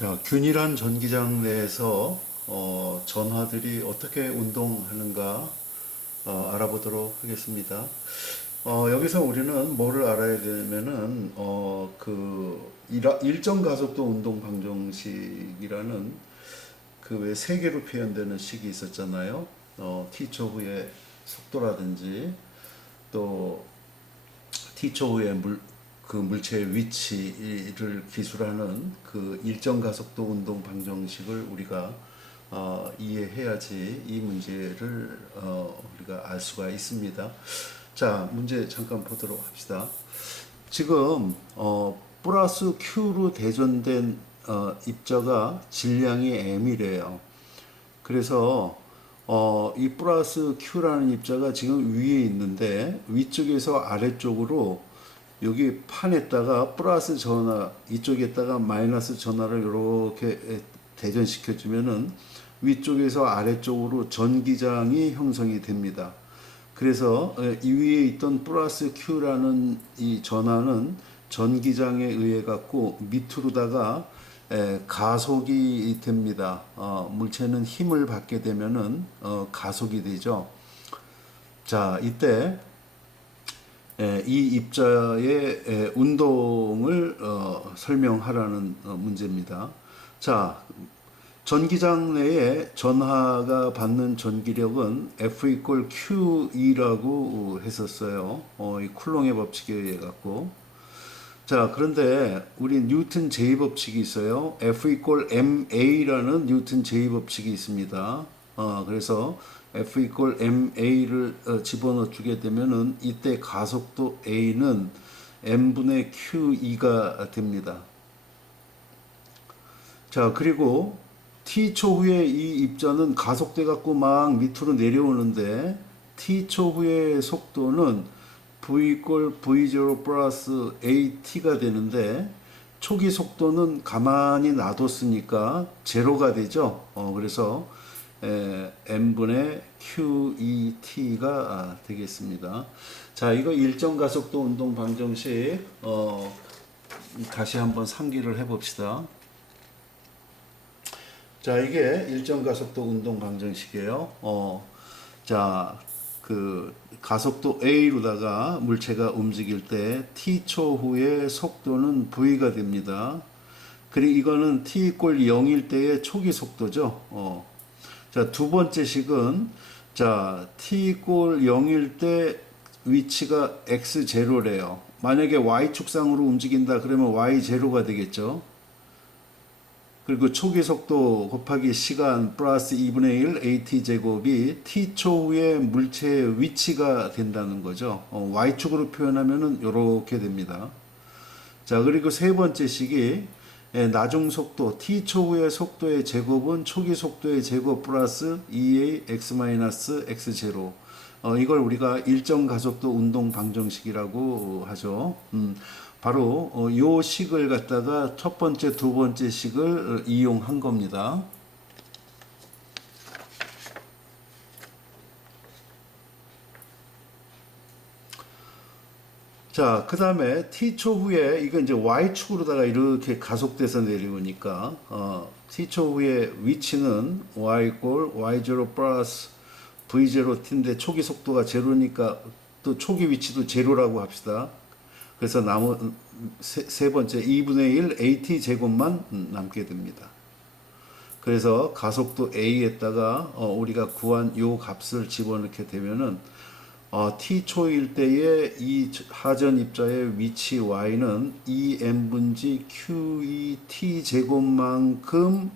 자, 균일한 전기장 내에서 전하들이 어떻게 운동하는가 알아보도록 하겠습니다. 여기서 우리는 뭐를 알아야 되냐면은 일정 가속도 운동 방정식이라는 그 왜 세 개로 표현되는 식이 있었잖아요. t초 후의 속도라든지 또 t초 후에 그 물체의 위치를 기술하는 그 일정 가속도 운동 방정식을 우리가 이해해야지 이 문제를 우리가 알 수가 있습니다. 자, 문제 잠깐 보도록 합시다. 지금 플러스 Q로 대전된 입자가 질량이 M이래요. 그래서 이 플러스 Q라는 입자가 지금 위에 있는데 위쪽에서 아래쪽으로 여기 판에다가 플러스 전하, 이쪽에다가 마이너스 전하를 이렇게 대전시켜 주면은 위쪽에서 아래쪽으로 전기장이 형성이 됩니다. 그래서 이 위에 있던 플러스 Q라는 이 전하는 전기장에 의해 갖고 밑으로다가 가속이 됩니다. 물체는 힘을 받게 되면은 가속이 되죠. 자, 이때 이 입자의 운동을 설명하라는 문제입니다. 자, 전기장 내에 전하가 받는 전기력은 F 이퀄 QE라고 했었어요. 이 쿨롱의 법칙에 의해 갖고. 자, 그런데 우리 뉴턴 제2법칙이 있어요. F 이퀄 MA라는 뉴턴 제2법칙이 있습니다. 그래서 F 이퀄 MA를 집어넣어 주게 되면은 이때 가속도 A는 M분의 QE가 됩니다. 자, 그리고 T초 후에 이 입자는 가속돼 갖고 막 밑으로 내려오는데 T초 후의 속도는 V 이퀄 V0 플러스 AT가 되는데 초기 속도는 가만히 놔뒀으니까 제로가 되죠. 그래서 M분의 QET가 되겠습니다. 자, 이거 일정 가속도 운동 방정식 다시 한번 상기를 해봅시다. 자, 이게 일정 가속도 운동 방정식이에요. 자, 그 가속도 A로다가 물체가 움직일 때 T초 후에 속도는 V가 됩니다. 그리고 이거는 T 이퀄 0일 때의 초기 속도죠. 자, 두 번째 식은 자, T 이퀄 0일 때 위치가 X0래요. 만약에 Y축상으로 움직인다 그러면 Y0가 되겠죠. 그리고 초기 속도 곱하기 시간 플러스 2분의 1 AT 제곱이 T초 후에 물체의 위치가 된다는 거죠. Y축으로 표현하면은 이렇게 됩니다. 자, 그리고 세 번째 식이 나중 속도 T초 후의 속도의 제곱은 초기 속도의 제곱 플러스 2A X-X0. 이걸 우리가 일정 가속도 운동 방정식이라고 하죠. 바로 요 식을 갖다가 첫 번째, 두 번째 식을 이용한 겁니다. 자, 그 다음에 T초 후에, 이거 이제 Y축으로다가 이렇게 가속돼서 내려오니까, T초 후에 위치는 Y 이퀄 Y0 플러스 V0T인데 초기 속도가 제로니까 또 초기 위치도 제로라고 합시다. 그래서 세 번째 2분의 1 AT 제곱만 남게 됩니다. 그래서 가속도 A에다가 우리가 구한 요 값을 집어넣게 되면은 T초일 때의 이 하전 입자의 위치 Y는 2M분지 QET 제곱만큼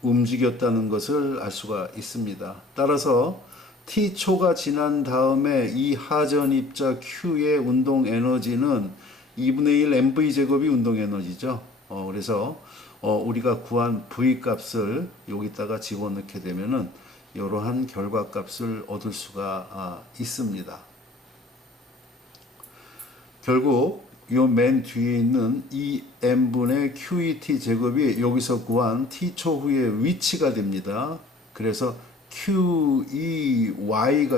움직였다는 것을 알 수가 있습니다. 따라서 T초가 지난 다음에 이 하전 입자 Q의 운동 에너지는 2분의 1 MV 제곱이 운동 에너지죠. 그래서 우리가 구한 V 값을 여기다가 집어넣게 되면은 이러한 결과값을 얻을 수가 있습니다. 결국 요 맨 뒤에 있는 이 M분의 QET 제곱이 여기서 구한 T초 후의 위치가 됩니다. 그래서 QEY가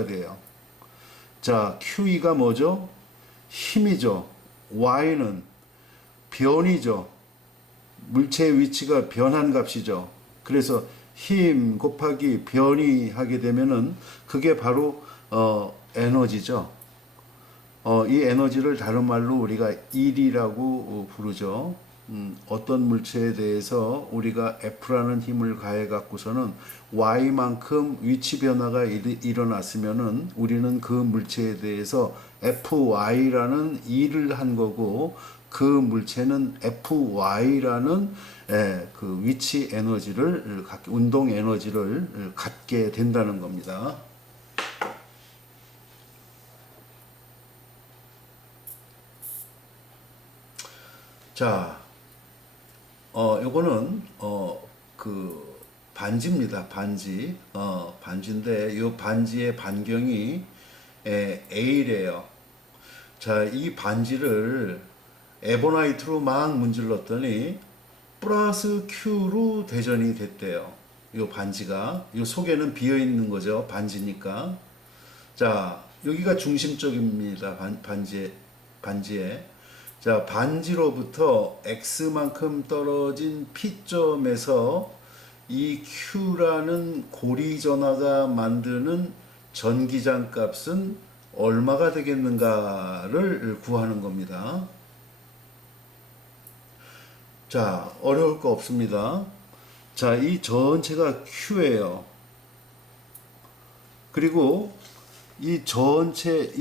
돼요. 자, QE가 뭐죠? 힘이죠. Y는 변이죠. 물체의 위치가 변한 값이죠. 그래서 힘 곱하기 변이 하게 되면은 그게 바로 에너지죠. 이 에너지를 다른 말로 우리가 일이라고 부르죠. 어떤 물체에 대해서 우리가 F라는 힘을 가해 갖고서는 Y만큼 위치 변화가 일어났으면은 우리는 그 물체에 대해서 FY라는 일을 한 거고, 그 물체는 FY라는 그 위치 에너지를 운동 에너지를 갖게 된다는 겁니다. 자, 요거는 그 반지입니다. 반지. 반지인데 이 반지의 반경이 A래요. 자, 이 반지를 에보나이트로 막 문질렀더니 플러스 Q로 대전이 됐대요. 이 반지가. 이 속에는 비어 있는 거죠. 반지니까. 자, 여기가 중심적입니다. 반지에. 자, 반지로부터 X만큼 떨어진 P점에서 이 Q라는 고리전하가 만드는 전기장 값은 얼마가 되겠는가를 구하는 겁니다. 자, 어려울 거 없습니다. 자, 이 전체가 Q예요. 그리고 이 전체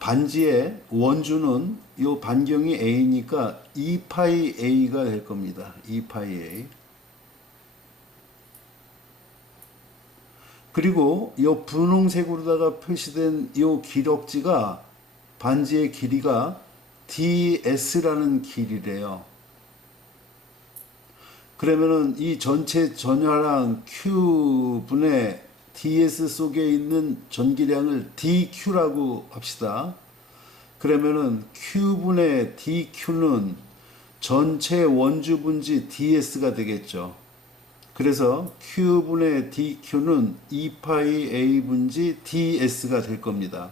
반지의 원주는 이 반경이 A니까 2파이 A가 될 겁니다. 2파이 A. 그리고 이 분홍색으로다가 표시된 이 기럭지가 반지의 길이가 DS라는 길이래요. 그러면은 이 전체 전화랑 Q분의 DS 속에 있는 전기량을 dQ라고 합시다. 그러면은 Q분의 dQ는 전체 원주 분지 DS가 되겠죠. 그래서 Q분의 dQ는 2파이 A 분지 DS가 될 겁니다.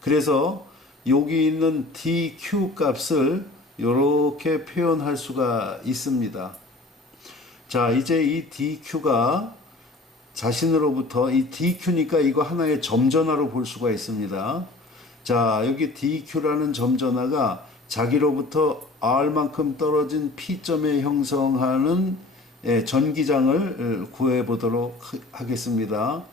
그래서 여기 있는 dQ 값을 이렇게 표현할 수가 있습니다. 자, 이제 이 dQ가 자신으로부터 이 dQ니까 이거 하나의 점전화로 볼 수가 있습니다. 자, 여기 dQ라는 점전화가 자기로부터 R만큼 떨어진 P점에 형성하는 전기장을 구해 보도록 하겠습니다.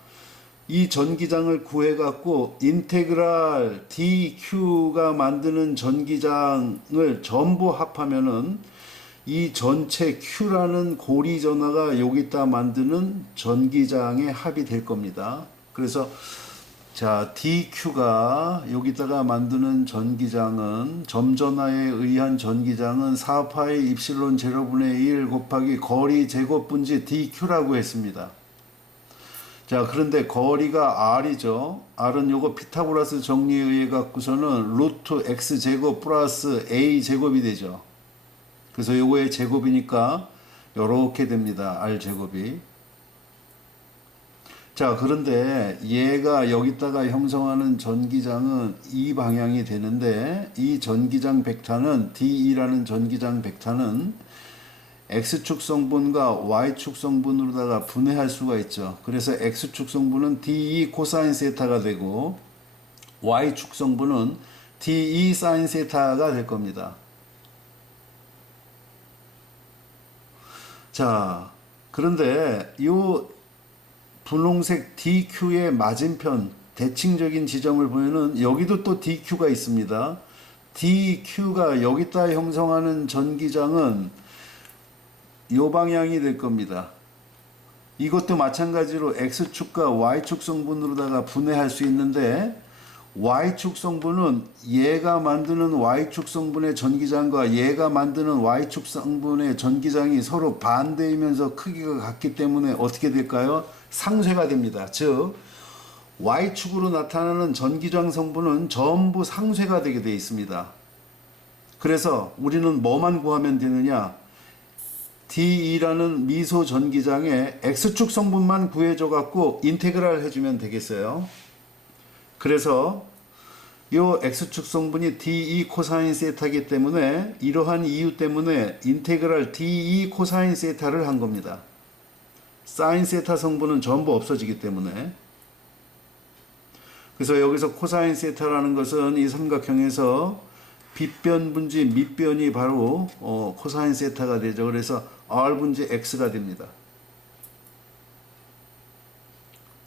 이 전기장을 구해 갖고 인테그랄 dQ가 만드는 전기장을 전부 합하면은 이 전체 Q라는 고리 전하가 여기다 만드는 전기장의 합이 될 겁니다. 그래서 자, dQ가 여기다가 만드는 전기장은 점전하에 의한 전기장은 4파이 입실론 제로분의 1 곱하기 거리 제곱분지 dQ라고 했습니다. 자, 그런데 거리가 R이죠. R은 요거 피타고라스 정리에 의해 갖고서는 루트 X제곱 플러스 A제곱이 되죠. 그래서 요거의 제곱이니까 요렇게 됩니다. R제곱이. 자, 그런데 얘가 여기다가 형성하는 전기장은 이 방향이 되는데 이 전기장 벡터는 DE라는 전기장 벡터는 X축 성분과 Y축 성분으로다가 분해할 수가 있죠. 그래서 X축 성분은 DE 코사인 세타가 되고 Y축 성분은 DE 사인 세타가 될 겁니다. 자, 그런데 이 분홍색 DQ의 맞은편 대칭적인 지점을 보면은 여기도 또 DQ가 있습니다. DQ가 여기다 형성하는 전기장은 이 방향이 될 겁니다. 이것도 마찬가지로 X축과 Y축 성분으로다가 분해할 수 있는데 Y축 성분은 얘가 만드는 Y축 성분의 전기장과 얘가 만드는 Y축 성분의 전기장이 서로 반대이면서 크기가 같기 때문에 어떻게 될까요? 상쇄가 됩니다. 즉 Y축으로 나타나는 전기장 성분은 전부 상쇄가 되게 되어 있습니다. 그래서 우리는 뭐만 구하면 되느냐? DE라는 미소 전기장의 X축 성분만 구해줘 갖고 인테그랄 해주면 되겠어요. 그래서 요 x축 성분이 d2 코사인 세타이기 때문에 이러한 이유 때문에 인테그랄 d2 코사인 세타를 한 겁니다. 사인 세타 성분은 전부 없어지기 때문에. 그래서 여기서 코사인 세타라는 것은 이 삼각형에서 빗변 분지 밑변이 바로 코사인 세타가 되죠. 그래서 r 분지 x가 됩니다.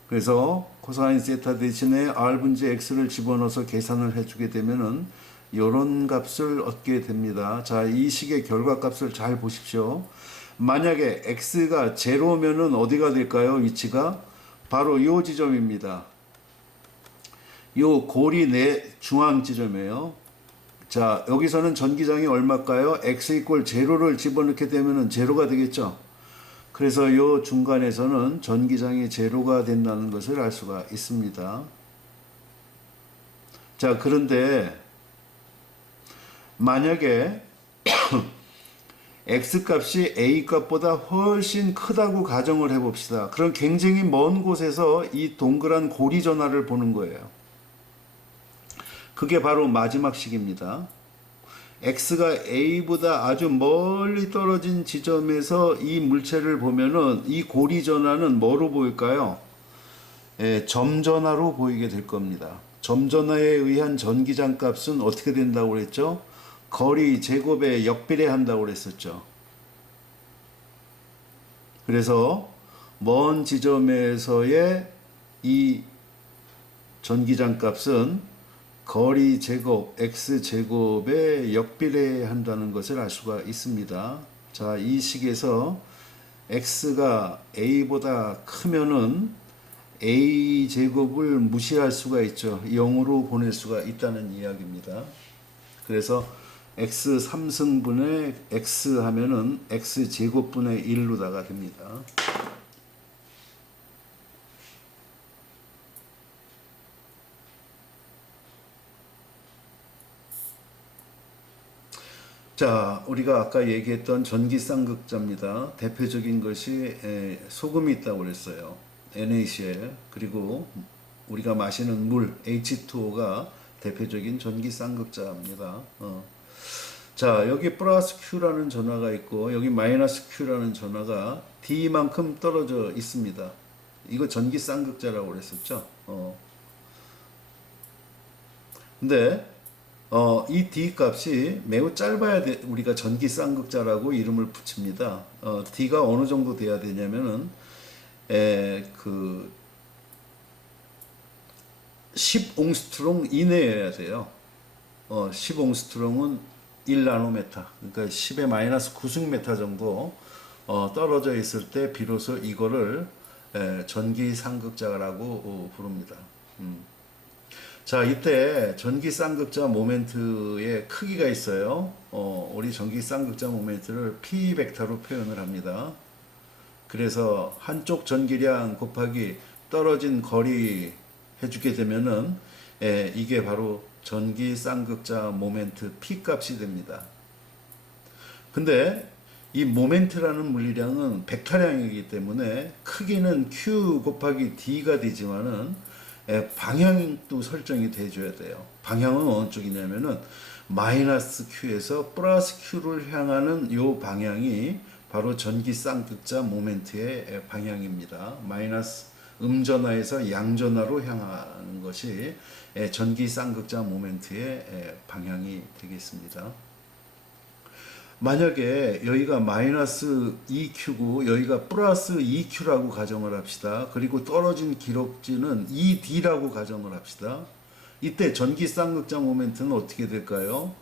그래서 코사인 세타 대신에 r 분지 x를 집어넣어서 계산을 해주게 되면은 이런 값을 얻게 됩니다. 자, 이 식의 결과값을 잘 보십시오. 만약에 x가 제로면은 어디가 될까요? 위치가 바로 이 지점입니다. 요 고리 내 중앙 지점이에요. 자, 여기서는 전기장이 얼마일까요? x 이퀄 제로를 집어넣게 되면은 제로가 되겠죠. 그래서 요 중간에서는 전기장이 제로가 된다는 것을 알 수가 있습니다. 자, 그런데 만약에 x값이 a값보다 훨씬 크다고 가정을 해봅시다. 그럼 굉장히 먼 곳에서 이 동그란 고리 전화를 보는 거예요. 그게 바로 마지막 식입니다. x가 a보다 아주 멀리 떨어진 지점에서 이 물체를 보면은 이 고리 전화는 뭐로 보일까요? 점전화로 보이게 될 겁니다. 점전화에 의한 전기장 값은 어떻게 된다고 그랬죠? 거리 제곱에 역비례한다고 그랬었죠. 그래서 먼 지점에서의 이 전기장 값은 거리 제곱 x 제곱에 역비례한다는 것을 알 수가 있습니다. 자, 이 식에서 x가 a보다 크면은 a 제곱을 무시할 수가 있죠. 0으로 보낼 수가 있다는 이야기입니다. 그래서 x 3승분의 x 하면은 x 제곱분의 1로다가 됩니다. 자, 우리가 아까 얘기했던 전기 쌍극자입니다. 대표적인 것이 소금이 있다고 그랬어요. NaCl. 그리고 우리가 마시는 물 H2O가 대표적인 전기 쌍극자입니다. 자, 여기 플러스 Q라는 전하가 있고 여기 마이너스 Q라는 전하가 D만큼 떨어져 있습니다. 이거 전기 쌍극자라고 그랬었죠. 근데 이 D 값이 매우 짧아야 우리가 전기 쌍극자라고 이름을 붙입니다. D가 어느 정도 돼야 되냐면은 10옹스트롱 이내여야 돼요. 10옹스트롱은 1나노메타, 그러니까 10의 마이너스 9승메타 정도 떨어져 있을 때 비로소 이거를 전기 쌍극자라고 부릅니다. 자, 이때 전기 쌍극자 모멘트의 크기가 있어요. 우리 전기 쌍극자 모멘트를 P 벡터로 표현을 합니다. 그래서 한쪽 전기량 곱하기 떨어진 거리 해주게 되면은 이게 바로 전기 쌍극자 모멘트 P 값이 됩니다. 근데 이 모멘트라는 물리량은 벡터량이기 때문에 크기는 Q 곱하기 D가 되지만은 방향도 설정이 돼줘야 돼요. 방향은 어느 쪽이냐면은 마이너스 Q에서 플러스 Q를 향하는 요 방향이 바로 전기 쌍극자 모멘트의 방향입니다. 마이너스 음전화에서 양전화로 향하는 것이 전기 쌍극자 모멘트의 방향이 되겠습니다. 만약에 여기가 마이너스 2Q고 여기가 플러스 2Q라고 가정을 합시다. 그리고 떨어진 기록지는 2D라고 가정을 합시다. 이때 전기 쌍극자 모멘트는 어떻게 될까요?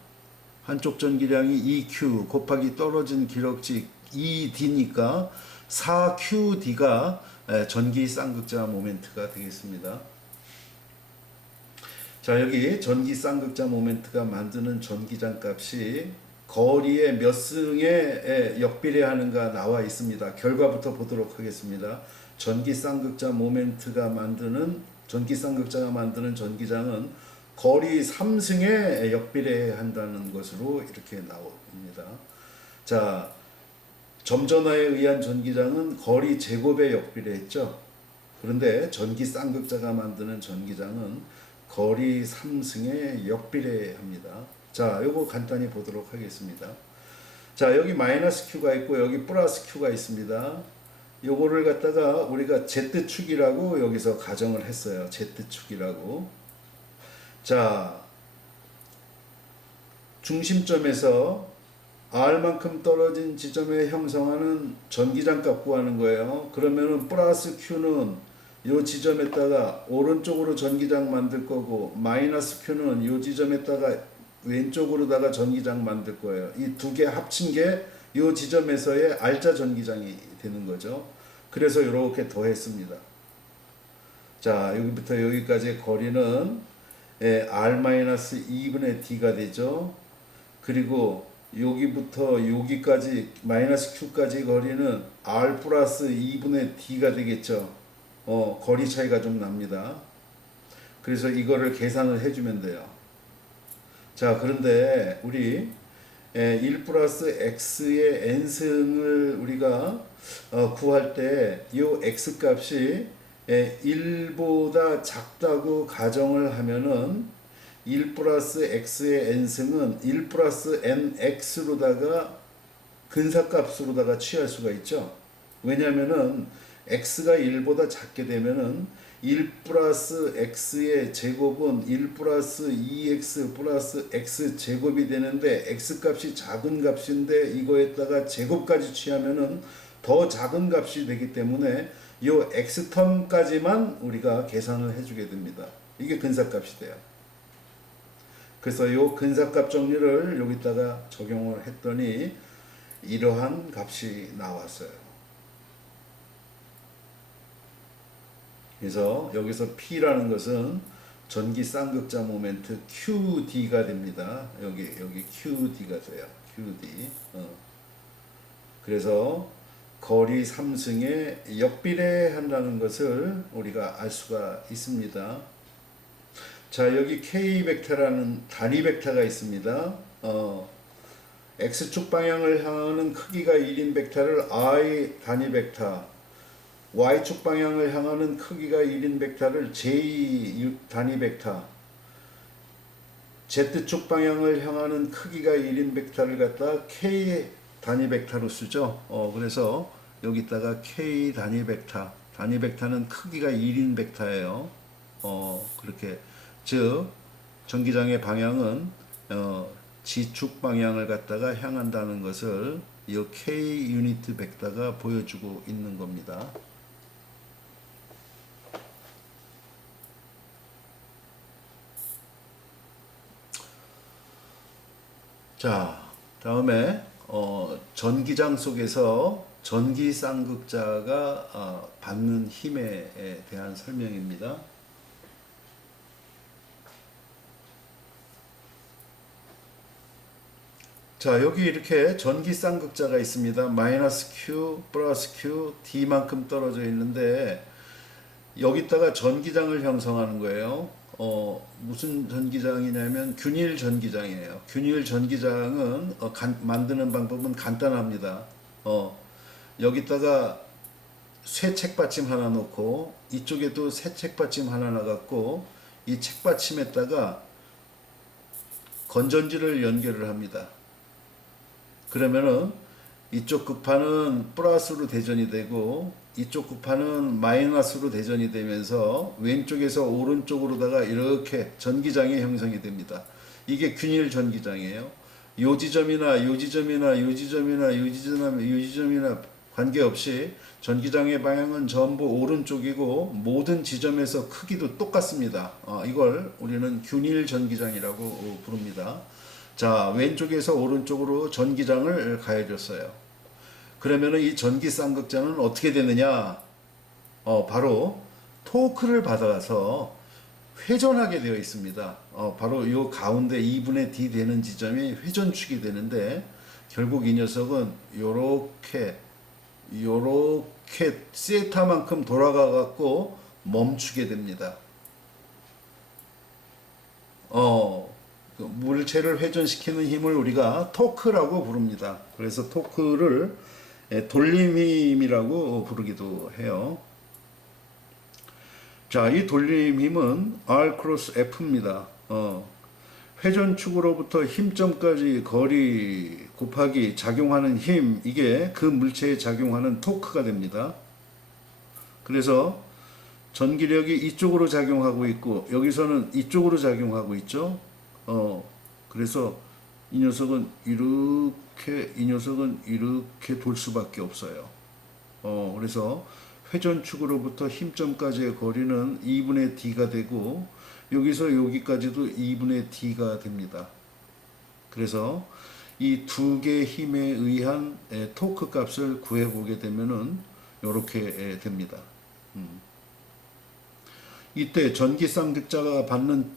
한쪽 전기량이 2Q 곱하기 떨어진 기록지 2D니까 4QD가 전기 쌍극자 모멘트가 되겠습니다. 자, 여기 전기 쌍극자 모멘트가 만드는 전기장 값이 거리에 몇 승에 역비례하는가 나와 있습니다. 결과부터 보도록 하겠습니다. 전기 쌍극자 모멘트가 만드는 전기 쌍극자가 만드는 전기장은 거리 3승에 역비례한다는 것으로 이렇게 나옵니다. 자, 점전화에 의한 전기장은 거리 제곱에 역비례했죠. 그런데 전기 쌍극자가 만드는 전기장은 거리 3승에 역비례합니다. 자, 요거 간단히 보도록 하겠습니다. 자, 여기 마이너스 Q가 있고 여기 플러스 Q가 있습니다. 요거를 갖다가 우리가 Z축이라고 여기서 가정을 했어요. Z축이라고. 자, 중심점에서 R만큼 떨어진 지점에 형성하는 전기장 값 구하는 거예요. 그러면은 플러스 Q는 요 지점에다가 오른쪽으로 전기장 만들 거고 마이너스 Q는 요 지점에다가 왼쪽으로다가 전기장 만들 거예요. 이 두 개 합친 게 요 지점에서의 R자 전기장이 되는 거죠. 그래서 이렇게 더했습니다. 자, 여기부터 여기까지의 거리는 R-2분의 D가 되죠. 그리고 여기부터 여기까지 마이너스 Q까지 거리는 R 플러스 2분의 D가 되겠죠. 거리 차이가 좀 납니다. 그래서 이거를 계산을 해주면 돼요. 자, 그런데 우리 1 플러스 x의 n승을 우리가 구할 때 이 x 값이 1보다 작다고 가정을 하면은 1 플러스 x의 n승은 1 플러스 nx로다가 근사값으로다가 취할 수가 있죠. 왜냐면은 x가 1보다 작게 되면은 1 플러스 x의 제곱은 1 플러스 2x 플러스 x 제곱이 되는데 x 값이 작은 값인데 이거에다가 제곱까지 취하면은 더 작은 값이 되기 때문에 이 x 텀까지만 우리가 계산을 해주게 됩니다. 이게 근사값이 돼요. 그래서 이 근사값 정리를 여기다가 적용을 했더니 이러한 값이 나왔어요. 그래서 여기서 P라는 것은 전기 쌍극자 모멘트 QD가 됩니다. 여기 QD가 돼요. QD. 그래서 거리 3승에 역비례한다는 것을 우리가 알 수가 있습니다. 자, 여기 K 벡터라는 단위 벡터가 있습니다. X축 방향을 향하는 크기가 1인 벡터를 I 단위 벡터, Y축 방향을 향하는 크기가 1인 벡터를 J 단위 벡터, Z축 방향을 향하는 크기가 1인 벡터를 갖다 K 단위 벡터로 쓰죠. 그래서 여기다가 K 단위 벡터, 단위 벡터는 크기가 1인 벡터예요. 그렇게 즉 전기장의 방향은 G축 방향을 갖다가 향한다는 것을 이 K 유니트 벡터가 보여주고 있는 겁니다. 자, 다음에 전기장 속에서 전기 쌍극자가 받는 힘에 대한 설명입니다. 자, 여기 이렇게 전기 쌍극자가 있습니다. 마이너스 Q, 플러스 Q, D만큼 떨어져 있는데 여기다가 전기장을 형성하는 거예요. 무슨 전기장이냐면 균일 전기장이에요. 균일 전기장은 만드는 방법은 간단합니다. 여기다가 쇠 책받침 하나 놓고 이쪽에도 쇠 책받침 하나 놔갖고 이 책받침에다가 건전지를 연결을 합니다. 그러면은 이쪽 극판은 플러스로 대전이 되고 이쪽 극판은 마이너스로 대전이 되면서 왼쪽에서 오른쪽으로다가 이렇게 전기장이 형성이 됩니다. 이게 균일 전기장이에요. 요 지점이나 요 지점이나 요 지점이나 요 지점이나 요 지점이나 관계없이 전기장의 방향은 전부 오른쪽이고 모든 지점에서 크기도 똑같습니다. 이걸 우리는 균일 전기장이라고 부릅니다. 자, 왼쪽에서 오른쪽으로 전기장을 가해줬어요. 그러면은 이 전기 쌍극자는 어떻게 되느냐? 바로 토크를 받아서 회전하게 되어 있습니다. 바로 이 가운데 2분의 D 되는 지점이 회전축이 되는데 결국 이 녀석은 요렇게 세타만큼 돌아가 갖고 멈추게 됩니다. 물체를 회전시키는 힘을 우리가 토크라고 부릅니다. 그래서 토크를 돌림힘이라고 부르기도 해요. 자, 이 돌림 힘은 R 크로스 F입니다. 회전축으로부터 힘점까지 거리 곱하기 작용하는 힘, 이게 그 물체에 작용하는 토크가 됩니다. 그래서 전기력이 이쪽으로 작용하고 있고 여기서는 이쪽으로 작용하고 있죠. 그래서 이 녀석은 이렇게, 이 녀석은 이렇게 돌 수밖에 없어요. 그래서 회전축으로부터 힘점까지의 거리는 2분의 d가 되고 여기서 여기까지도 2분의 d가 됩니다. 그래서 이 두 개의 힘에 의한 토크 값을 구해보게 되면은 이렇게 됩니다. 이때 전기 쌍극자가 받는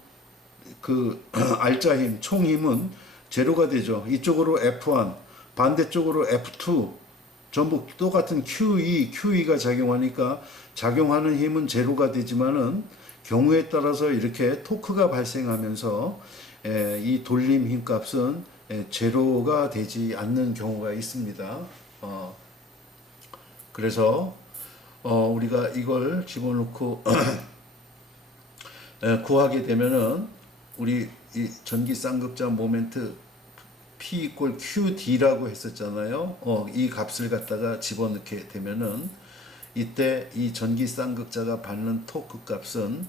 그 알짜 힘, 총 힘은 제로가 되죠. 이쪽으로 F1, 반대쪽으로 F2, 전부 똑같은 QE가 작용하니까 작용하는 힘은 제로가 되지만은 경우에 따라서 이렇게 토크가 발생하면서 이 돌림 힘 값은 제로가 되지 않는 경우가 있습니다. 그래서 우리가 이걸 집어넣고 구하게 되면은 우리 이 전기 쌍극자 모멘트 P 이퀄 QD라고 했었잖아요. 이 값을 갖다가 집어넣게 되면은 이때 이 전기 쌍극자가 받는 토크 값은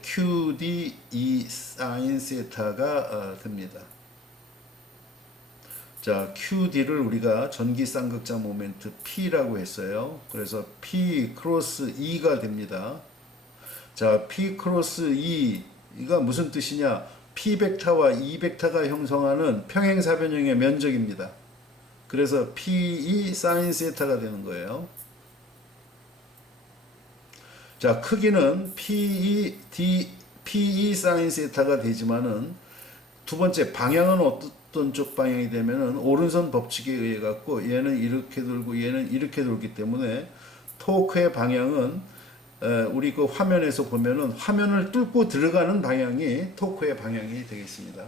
QD E 사인 세타가 됩니다. 자, QD를 우리가 전기 쌍극자 모멘트 P라고 했어요. 그래서 P 크로스 E가 됩니다. 자, P 크로스 E가 무슨 뜻이냐? P 벡터와 E 벡터가 형성하는 평행사변형의 면적입니다. 그래서 PE 사인 세타가 되는 거예요. 자, 크기는 PE 사인 세타가 되지만은 두 번째 방향은 어떤 쪽 방향이 되면은 오른손 법칙에 의해 갖고 얘는 이렇게 돌고 얘는 이렇게 돌기 때문에 토크의 방향은 우리 그 화면에서 보면은 화면을 뚫고 들어가는 방향이 토크의 방향이 되겠습니다.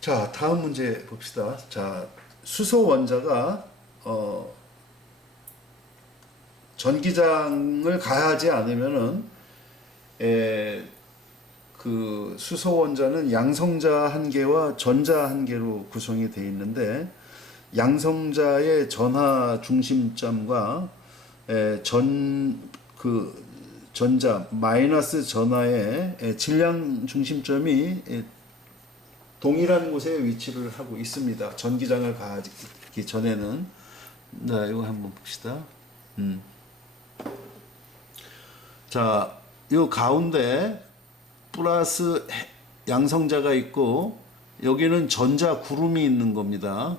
자, 다음 문제 봅시다. 자, 수소 원자가 전기장을 가하지 않으면은 그 수소 원자는 양성자 한 개와 전자 한 개로 구성이 되어 있는데 양성자의 전하 중심점과 전자 마이너스 전하의 질량 중심점이 동일한 곳에 위치를 하고 있습니다. 전기장을 가하기 전에는. 자, 이거 한번 봅시다. 자, 요 가운데 플러스 양성자가 있고 여기는 전자 구름이 있는 겁니다.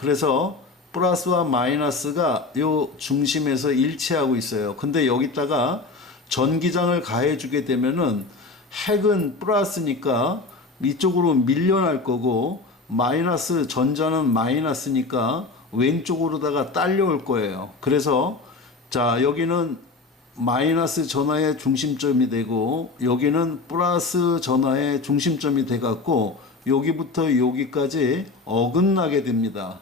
그래서 플러스와 마이너스가 요 중심에서 일치하고 있어요. 근데 여기다가 전기장을 가해 주게 되면은 핵은 플러스니까 이쪽으로 밀려날 거고 마이너스 전자는 마이너스니까 왼쪽으로다가 딸려올 거예요. 그래서 자, 여기는 마이너스 전하의 중심점이 되고 여기는 플러스 전하의 중심점이 돼 갖고 여기부터 여기까지 어긋나게 됩니다.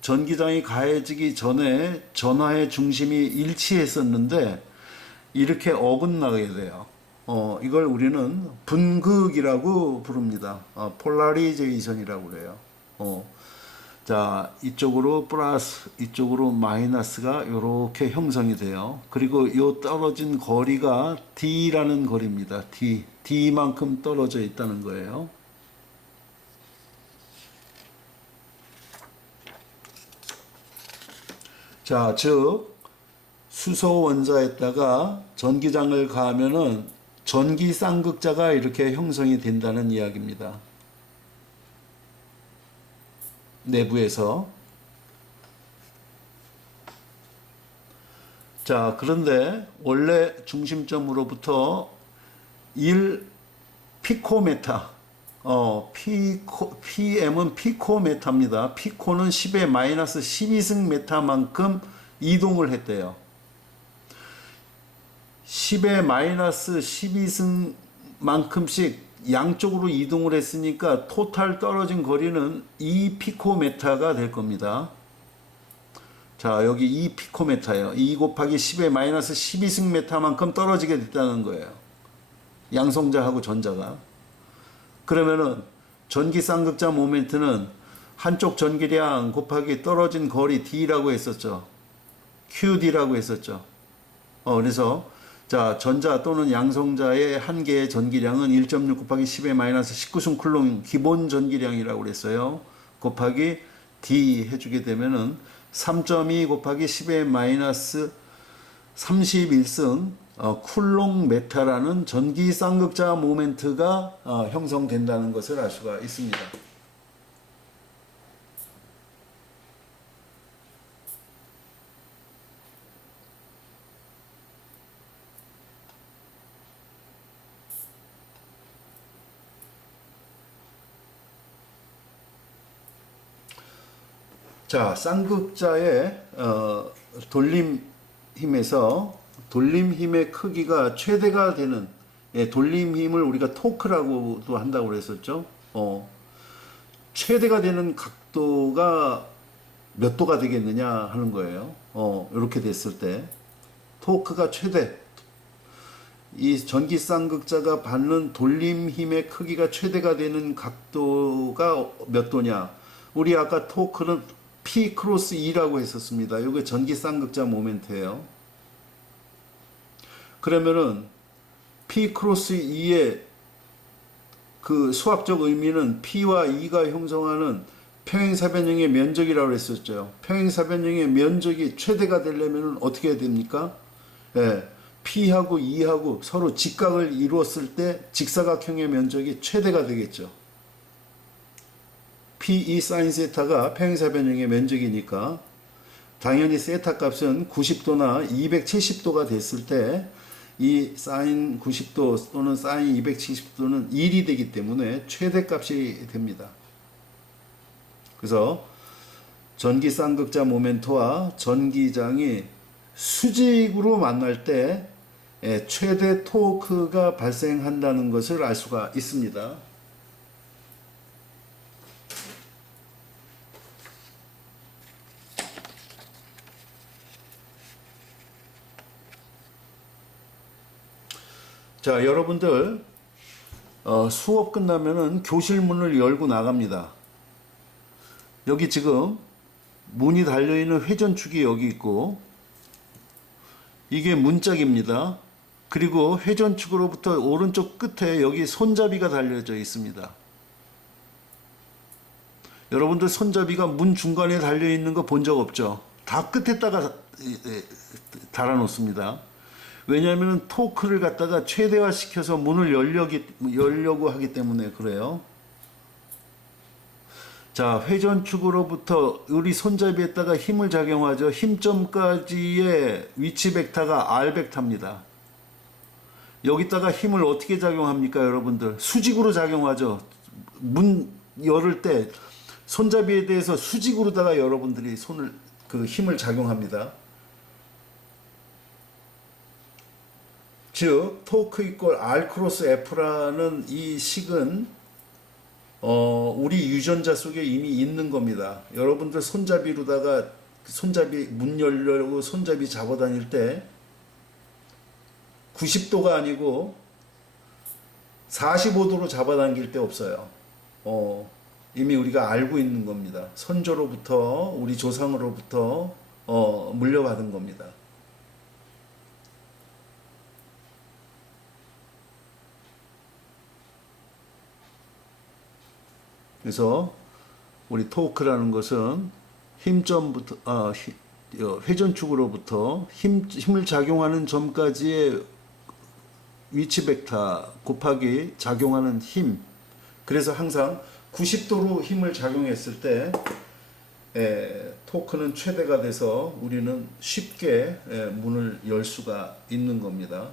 전기장이 가해지기 전에 전하의 중심이 일치했었는데 이렇게 어긋나게 돼요. 이걸 우리는 분극이라고 부릅니다. 폴라리제이션이라고 그래요. 자, 이쪽으로 플러스, 이쪽으로 마이너스가 이렇게 형성이 돼요. 그리고 이 떨어진 거리가 D라는 거리입니다. D만큼 떨어져 있다는 거예요. 자, 즉 수소 원자에다가 전기장을 가하면은 전기 쌍극자가 이렇게 형성이 된다는 이야기입니다. 내부에서. 자, 그런데 원래 중심점으로부터 1 피코메타, PM은 피코메타입니다. 피코는 10의 마이너스 12승 메타만큼 이동을 했대요. 10의 마이너스 12승 만큼씩 양쪽으로 이동을 했으니까 토탈 떨어진 거리는 2피코메타가 될 겁니다. 자, 여기 2피코메타예요. 2 곱하기 10의 마이너스 12승메타만큼 떨어지게 됐다는 거예요. 양성자하고 전자가. 그러면은 전기 쌍극자 모멘트는 한쪽 전기량 곱하기 떨어진 거리 D라고 했었죠. QD라고 했었죠. 그래서 자, 전자 또는 양성자의 한 개의 전기량은 1.6 곱하기 10의 마이너스 19승 쿨롱 기본 전기량이라고 그랬어요. 곱하기 D 해주게 되면은 3.2 곱하기 10의 마이너스 31승 쿨롱 메타라는 전기 쌍극자 모멘트가 형성된다는 것을 알 수가 있습니다. 자, 쌍극자의 돌림 힘에서 돌림 힘의 크기가 최대가 되는 돌림 힘을 우리가 토크라고도 한다고 그랬었죠. 최대가 되는 각도가 몇 도가 되겠느냐 하는 거예요. 이렇게 됐을 때 토크가 최대, 이 전기 쌍극자가 받는 돌림 힘의 크기가 최대가 되는 각도가 몇 도냐. 우리 아까 토크는 P 크로스 E라고 했었습니다. 이게 전기 쌍극자 모멘트예요. 그러면은 P 크로스 E의 그 수학적 의미는 P와 E가 형성하는 평행사변형의 면적이라고 했었죠. 평행사변형의 면적이 최대가 되려면 어떻게 해야 됩니까? P하고 E하고 서로 직각을 이루었을 때 직사각형의 면적이 최대가 되겠죠. P2 사인 세타가 평행사변형의 면적이니까 당연히 세타 값은 90도나 270도가 됐을 때 이 사인 90도 또는 사인 270도는 1이 되기 때문에 최대값이 됩니다. 그래서 전기 쌍극자 모멘트와 전기장이 수직으로 만날 때 최대 토크가 발생한다는 것을 알 수가 있습니다. 자, 여러분들 수업 끝나면은 교실 문을 열고 나갑니다. 여기 지금 문이 달려있는 회전축이 여기 있고 이게 문짝입니다. 그리고 회전축으로부터 오른쪽 끝에 여기 손잡이가 달려져 있습니다. 여러분들 손잡이가 문 중간에 달려있는 거 본 적 없죠? 다 끝에다가 달아 놓습니다. 왜냐하면 토크를 갖다가 최대화시켜서 문을 열려고 하기 때문에 그래요. 자, 회전축으로부터 우리 손잡이에다가 힘을 작용하죠. 힘점까지의 위치 벡터가 R 벡터입니다. 여기다가 힘을 어떻게 작용합니까, 여러분들? 수직으로 작용하죠. 문 열을 때 손잡이에 대해서 수직으로다가 여러분들이 힘을 작용합니다. 즉 토크 이퀄 R 크로스 F라는 이 식은 우리 유전자 속에 이미 있는 겁니다. 여러분들 손잡이로다가 손잡이 문 열려고 손잡이 잡아 다닐 때 90도가 아니고 45도로 잡아 당길 때 없어요. 이미 우리가 알고 있는 겁니다. 선조로부터 우리 조상으로부터 물려받은 겁니다. 그래서 우리 토크라는 것은 힘점부터 회전축으로부터 힘을 작용하는 점까지의 위치 벡터 곱하기 작용하는 힘. 그래서 항상 90도로 힘을 작용했을 때 토크는 최대가 돼서 우리는 쉽게 문을 열 수가 있는 겁니다.